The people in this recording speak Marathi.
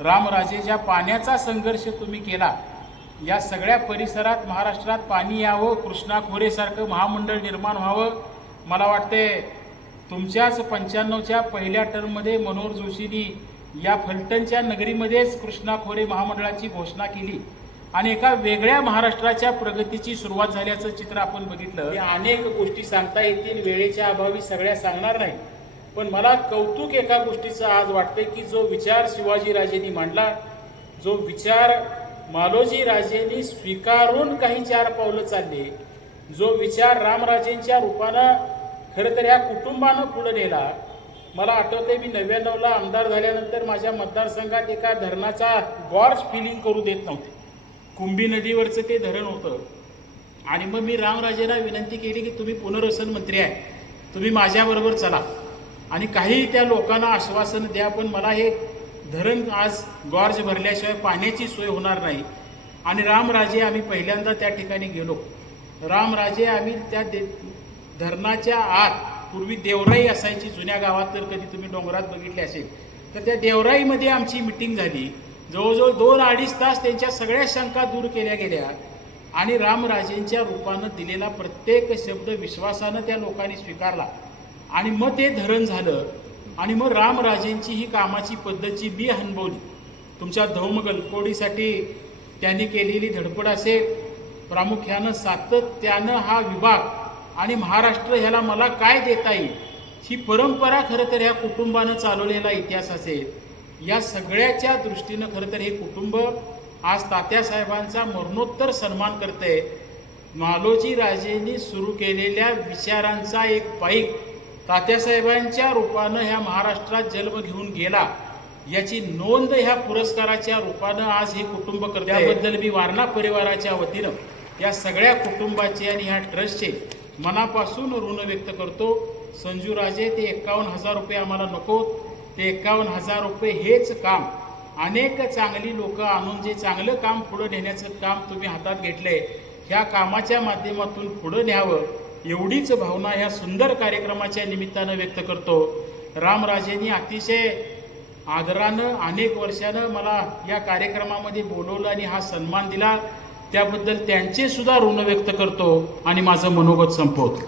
रामराजेच्या पाण्याचा संघर्ष तुम्ही केला. या सगळ्या परिसरात महाराष्ट्रात पाणी यावं कृष्णा खोरेसारखं महामंडळ निर्माण व्हावं. मला वाटते तुमच्याच पंच्याण्णवच्या पहिल्या टर्ममध्ये मनोहर जोशींनी या फलटणच्या नगरीमध्येच कृष्णा खोरे महामंडळाची घोषणा केली. आणि एका वेगळ्या महाराष्ट्राच्या प्रगतीची सुरुवात झाल्याचं चित्र आपण बघितलं. अनेक गोष्टी सांगता येतील. वेळेच्या अभावी सगळ्या सांगणार नाही. पण मला कौतुक एका गोष्टीचं आज वाटतंय की जो विचार शिवाजीराजेंनी मांडला जो विचार मालोजीराजेंनी स्वीकारून काही चार पावलं चालले जो विचार रामराजेंच्या रूपानं खरं तर ह्या कुटुंबानं पुढं नेला मला आठवते मी नव्याण्णवला आमदार झाल्यानंतर माझ्या मतदारसंघात एका धरणाचा गॉर्ज फिलिंग करू देत नव्हते. कुंभी नदीवरचं ते धरण होतं. आणि मग मी रामराजेला विनंती केली की तुम्ही पुनर्वसन मंत्री आहे. तुम्ही माझ्याबरोबर चला. आणि काही त्या लोकांना आश्वासन द्या पण मला हे धरण आज गॉर्ज भरल्याशिवाय पाण्याची सोय होणार नाही. आणि रामराजे आम्ही पहिल्यांदा त्या ठिकाणी गेलो. रामराजे आम्ही त्या दे धरणाच्या आत पूर्वी देवराई असायची जुन्या गावात तर कधी तुम्ही डोंगरात बघितले असेल. तर त्या देवराईमध्ये आमची मिटिंग झाली. जवळजवळ दोन अडीच तास त्यांच्या सगळ्या शंका दूर केल्या गेल्या आणि रामराजेंच्या रूपानं दिलेला प्रत्येक शब्द विश्वासानं त्या लोकांनी स्वीकारला. आणि मग ते धरण झालं. आणि मग रामराजेंची ही कामाची पद्धतची मी अनुभवली. तुमच्या धौम गलकोडीसाठी त्यांनी केलेली धडपड असे प्रामुख्यानं सातत्यानं हा विभाग आणि महाराष्ट्र ह्याला मला काय देता येईल? ही परंपरा खरं तर ह्या कुटुंबानं चालवलेला इतिहास असेल. या सगळ्याच्या दृष्टीनं खरं तर हे कुटुंब आज तात्यासाहेबांचा मरणोत्तर सन्मान करते मालोजी राजेंनी सुरू केलेल्या विचारांचा एक पाईक तात्यासाहेबांच्या रूपानं ह्या महाराष्ट्रात जन्म घेऊन गेला. याची नोंद ह्या पुरस्काराच्या रूपानं आज हे कुटुंब करते त्याबद्दल मी वारणा परिवाराच्या वतीनं या सगळ्या कुटुंबाचे आणि ह्या ट्रस्टचे मनापासून ऋण व्यक्त करतो. संजूराजे ते एक्कावन्न हजार रुपये आम्हाला नको. ते एक्कावन्न हजार रुपये हेच काम. अनेक चांगली लोक आणून जे चांगलं काम पुढं नेण्याचं काम तुम्ही हातात घेतलंय ह्या कामाच्या माध्यमातून पुढं न्यावं. एवढीच भावना ह्या सुंदर कार्यक्रमाच्या निमित्तानं व्यक्त करतो. रामराजेंनी अतिशय आदरानं अनेक वर्षानं मला या कार्यक्रमामध्ये बोलवलं आणि हा सन्मान दिला. त्याबद्दल त्यांचे सुद्धा ऋण व्यक्त करतो आणि माझं मनोगत संपवतो.